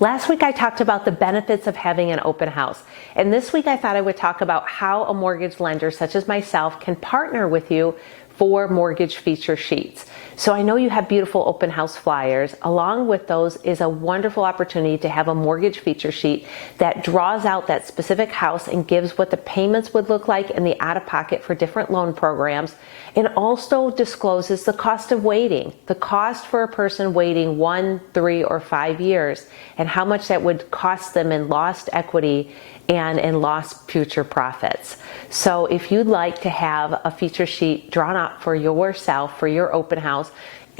Last week I talked about the benefits of having an open house, and this week I thought I would talk about how a mortgage lender such as myself can partner with you for mortgage feature sheets. So I know you have beautiful open house flyers. Along with those is a wonderful opportunity to have a mortgage feature sheet that draws out that specific house and gives what the payments would look like and the out-of-pocket for different loan programs, and also discloses the cost of waiting, the cost for a person waiting 1, 3, or 5 years, and how much that would cost them in lost equity and in lost future profits. So if you'd like to have a feature sheet drawn up for yourself, for your open house,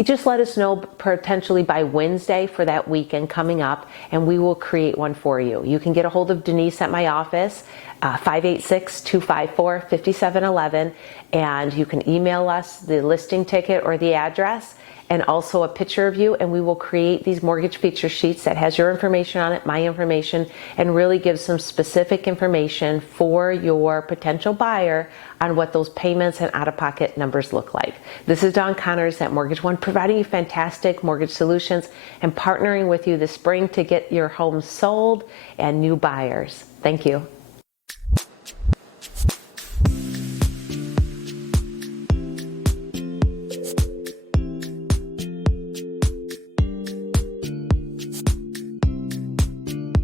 just let us know potentially by Wednesday for that weekend coming up, and we will create one for you. You can get a hold of Denise at my office, 586-254-5711, and you can email us the listing ticket or the address, and also a picture of you, and we will create these mortgage feature sheets that has your information on it, my information, and really gives some specific information for your potential buyer on what those payments and out-of-pocket numbers look like. This is Dawn Connors at Mortgage One, providing you fantastic mortgage solutions and partnering with you this spring to get your home sold and new buyers. Thank you.